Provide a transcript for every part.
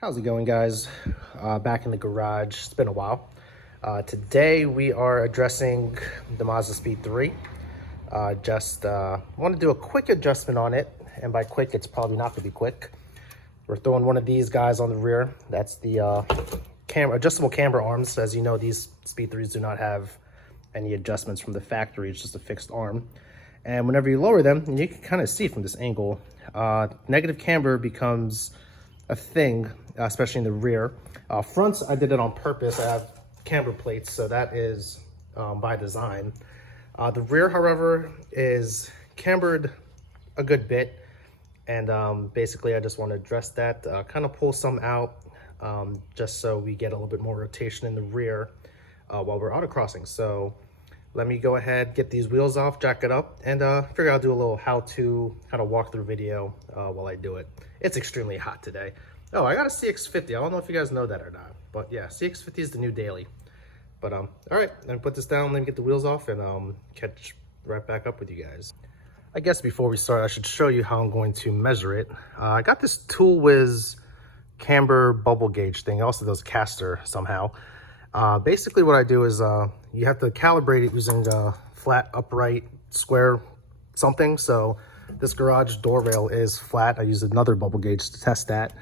How's it going, guys? Back in the garage. It's been a while. Today we are addressing the Mazdaspeed 3. Just want to do a quick adjustment on it, and by quick it's probably not going to be quick. We're throwing one of these guys on the rear. That's the adjustable camber arms. As you know, these Speed 3s do not have any adjustments from the factory. It's just a fixed arm. And whenever you lower them, and you can kind of see from this angle, negative camber becomes a thing, especially in the rear. Fronts, I did it on purpose. I have camber plates, so that is by design. The rear, however, is cambered a good bit, and basically I just want to address that, kind of pull some out, just so we get a little bit more rotation in the rear while we're autocrossing. So let me go ahead, get these wheels off, jack it up, and figure I'll do a little how-to kind of walkthrough video while I do it. It's extremely hot today. Oh, I got a CX-50. I don't know if you guys know that or not, but yeah, CX-50 is the new daily. But all right, let me put this down, let me get the wheels off, and catch right back up with you guys. I guess before we start, I should show you how I'm going to measure it. I got this Tool Whiz camber bubble gauge thing. It also does caster somehow. Basically what I do is you have to calibrate it using a flat, upright, square something. So this garage door rail is flat. I use another bubble gauge to test that.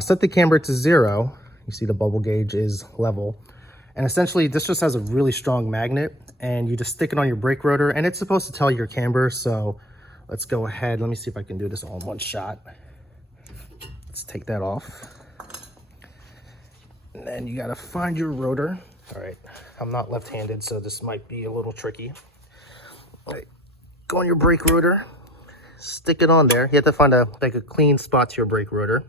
Set the camber to 0. You see the bubble gauge is level. And essentially this just has a really strong magnet, and you just stick it on your brake rotor, and it's supposed to tell your camber. So let's go ahead. Let me see if I can do this all in one shot. Let's take that off. And then you gotta find your rotor. All right, I'm not left-handed, so this might be a little tricky. All right, go on your brake rotor, stick it on there. You have to find a clean spot to your brake rotor.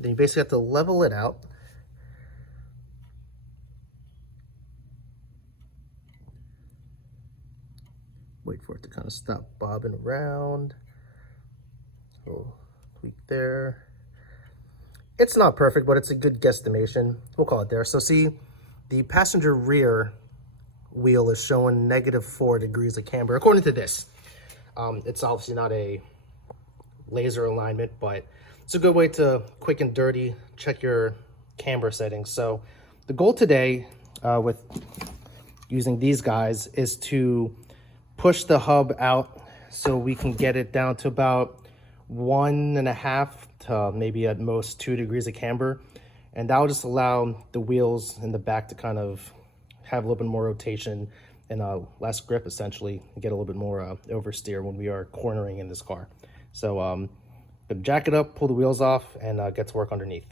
Then you basically have to level it out. Wait for it to kind of stop bobbing around. So tweak there. It's not perfect, but it's a good guesstimation. We'll call it there. So see, the passenger rear wheel is showing -4 degrees of camber, according to this. It's obviously not a laser alignment, but it's a good way to quick and dirty check your camber settings. So the goal today with using these guys is to push the hub out so we can get it down to about 1.5 to maybe at most 2 degrees of camber, and that will just allow the wheels in the back to kind of have a little bit more rotation and less grip, essentially, and get a little bit more oversteer when we are cornering in this car. So but jack it up, pull the wheels off, and get to work underneath.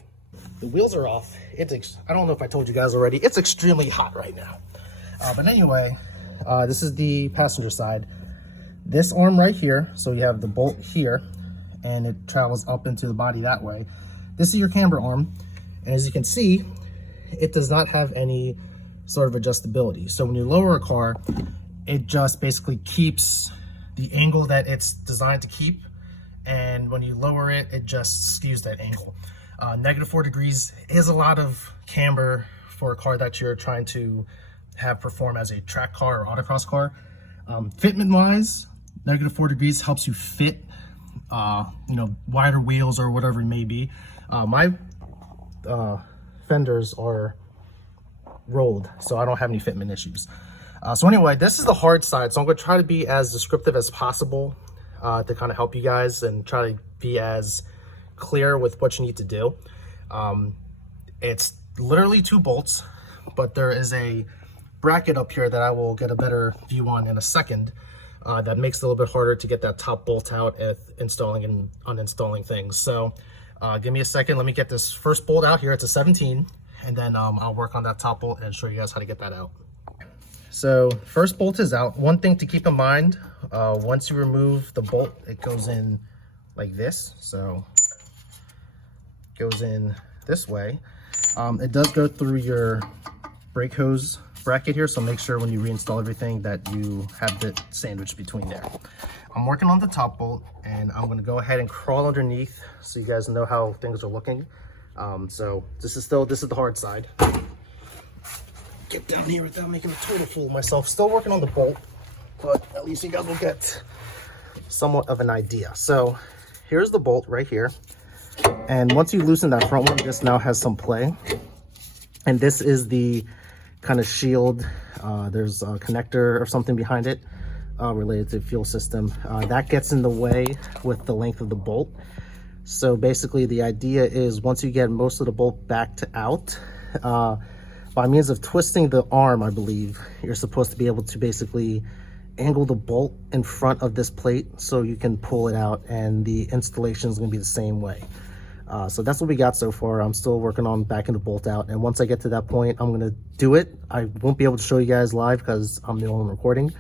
The wheels are off. I don't know if I told you guys already, it's extremely hot right now. But anyway, this is the passenger side. This arm right here, so you have the bolt here, and it travels up into the body that way. This is your camber arm, and as you can see, it does not have any sort of adjustability. So when you lower a car, it just basically keeps the angle that it's designed to keep, and when you lower it, it just skews that angle. -4 degrees is a lot of camber for a car that you're trying to have perform as a track car or autocross car. Fitment wise, -4 degrees helps you fit wider wheels or whatever it may be. My fenders are rolled, so I don't have any fitment issues. So anyway, this is the hard side, so I'm going to try to be as descriptive as possible to kind of help you guys and try to be as clear with what you need to do. It's literally 2 bolts, but there is a bracket up here that I will get a better view on in a second. That makes it a little bit harder to get that top bolt out at installing and uninstalling things. So give me a second. Let me get this first bolt out here. It's a 17, and then I'll work on that top bolt and show you guys how to get that out. So first bolt is out. One thing to keep in mind, once you remove the bolt, it goes in like this. So it goes in this way. It does go through your brake hose bracket here, so make sure when you reinstall everything that you have the sandwich between there. I'm working on the top bolt, and I'm going to go ahead and crawl underneath so you guys know how things are looking. So this is the hard side. Get down here without making a total fool of myself. Still working on the bolt, but at least you guys will get somewhat of an idea. So here's the bolt right here. And once you loosen that front one, this now has some play. And this is the kind of shield. There's a connector or something behind it related to the fuel system. That gets in the way with the length of the bolt. So basically the idea is once you get most of the bolt back to out, by means of twisting the arm, I believe, you're supposed to be able to basically angle the bolt in front of this plate so you can pull it out, and the installation is going to be the same way. So that's what we got so far. I'm still working on backing the bolt out, and once I get to that point, I'm going to do it. I won't be able to show you guys live because I'm the only one recording,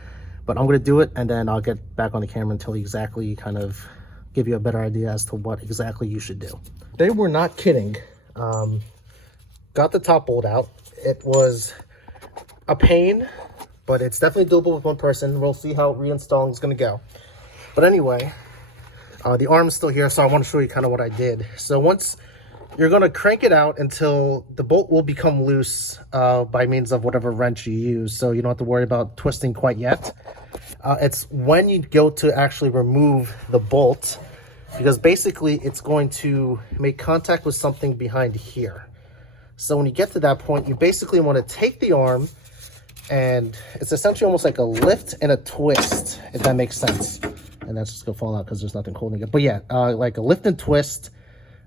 but I'm going to do it, and then I'll get back on the camera and tell you exactly, kind of give you a better idea as to what exactly you should do. They were not kidding. Got the top bolt out. It was a pain, but it's definitely doable with one person. We'll see how reinstalling is going to go. But anyway, the arm's still here, so I want to show you kind of what I did. So once you're going to crank it out until the bolt will become loose by means of whatever wrench you use, so you don't have to worry about twisting quite yet. It's when you go to actually remove the bolt, because basically it's going to make contact with something behind here. So when you get to that point, you basically want to take the arm, and it's essentially almost like a lift and a twist, if that makes sense. And that's just gonna fall out because there's nothing holding it. But yeah, like a lift and twist.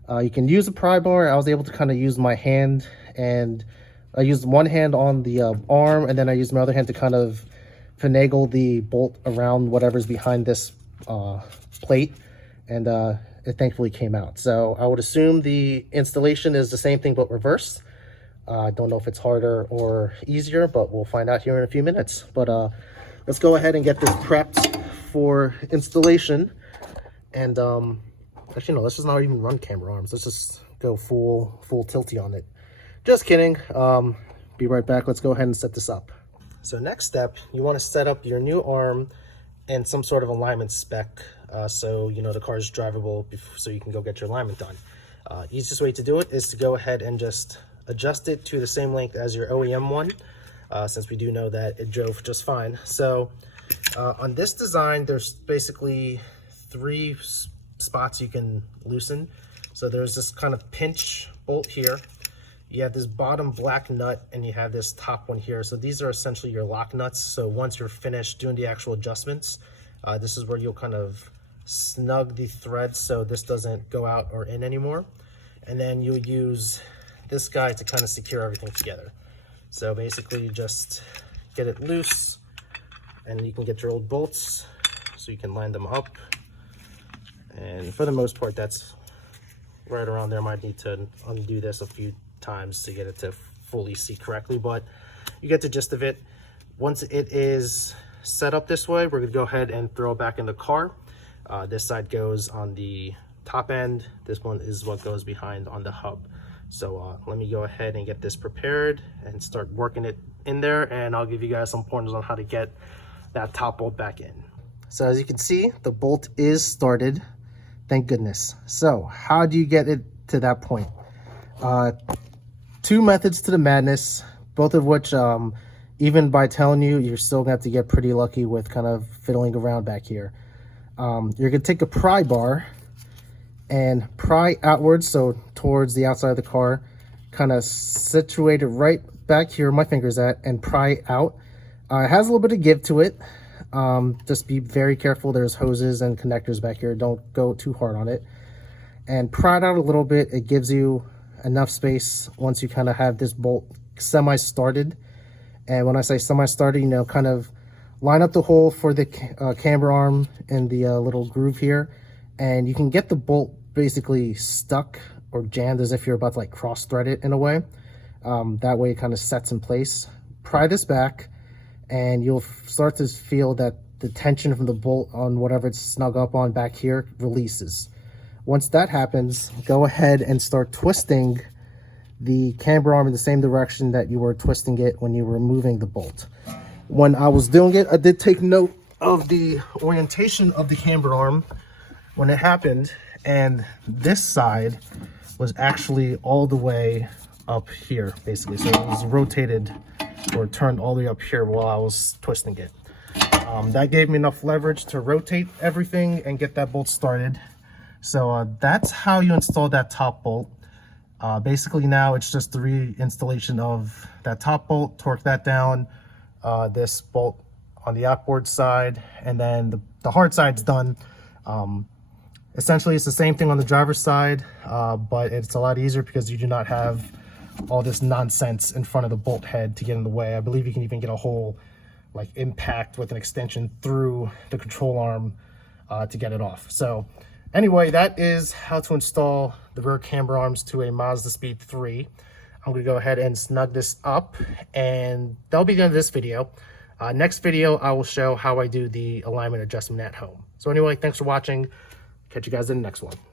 You can use a pry bar. I was able to kind of use my hand, and I used one hand on the arm, and then I used my other hand to kind of finagle the bolt around whatever's behind this plate, and it thankfully came out. So I would assume the installation is the same thing but reverse. I don't know if it's harder or easier, but we'll find out here in a few minutes. But let's go ahead and get this prepped for installation. And actually no, let's just not even run camber arms. Let's just go full tilty on it. Just kidding. Be right back. Let's go ahead and set this up. So next step, you want to set up your new arm and some sort of alignment spec, so you know the car is drivable, so you can go get your alignment done. Easiest way to do it is to go ahead and just adjust it to the same length as your OEM one, since we do know that it drove just fine. So on this design, there's basically 3 spots you can loosen. So there's this kind of pinch bolt here. You have this bottom black nut, and you have this top one here. So these are essentially your lock nuts. So once you're finished doing the actual adjustments, this is where you'll kind of snug the threads so this doesn't go out or in anymore. And then you'll use this guy to kind of secure everything together. So basically you just get it loose, and you can get your old bolts so you can line them up. And for the most part, that's right around there. Might need to undo this a few times to get it to fully see correctly, but you get the gist of it. Once it is set up this way, we're gonna go ahead and throw it back in the car. This side goes on the top end. This one is what goes behind on the hub. So let me go ahead and get this prepared and start working it in there, and I'll give you guys some pointers on how to get that top bolt back in. So as you can see, the bolt is started, thank goodness. So how do you get it to that point? 2 methods to the madness, both of which, even by telling you, you're still gonna have to get pretty lucky with kind of fiddling around back here. You're gonna take a pry bar and pry outwards, so towards the outside of the car, kind of situate it right back here where my finger's at, and pry out. It has a little bit of give to it. Just be very careful. There's hoses and connectors back here. Don't go too hard on it. And pry it out a little bit. It gives you enough space once you kind of have this bolt semi-started. And when I say semi-started, you know, kind of line up the hole for the camber arm and the little groove here, and you can get the bolt basically stuck or jammed as if you're about to like cross thread it in a way. That way it kind of sets in place. Pry this back, and you'll start to feel that the tension from the bolt on whatever it's snug up on back here releases. Once that happens, go ahead and start twisting the camber arm in the same direction that you were twisting it when you were removing the bolt. When I was doing it, I did take note of the orientation of the camber arm when it happened, and this side was actually all the way up here, basically. So it was rotated or turned all the way up here while I was twisting it. That gave me enough leverage to rotate everything and get that bolt started. So that's how you install that top bolt. Basically now it's just the reinstallation of that top bolt, torque that down, this bolt on the outboard side, and then the hard side's done. Essentially it's the same thing on the driver's side, but it's a lot easier because you do not have all this nonsense in front of the bolt head to get in the way. I believe you can even get a whole like impact with an extension through the control arm to get it off. So anyway, that is how to install the rear camber arms to a Mazdaspeed 3. I'm going to go ahead and snug this up, and that'll be the end of this video. Next video, I will show how I do the alignment adjustment at home. So anyway, thanks for watching. Catch you guys in the next one.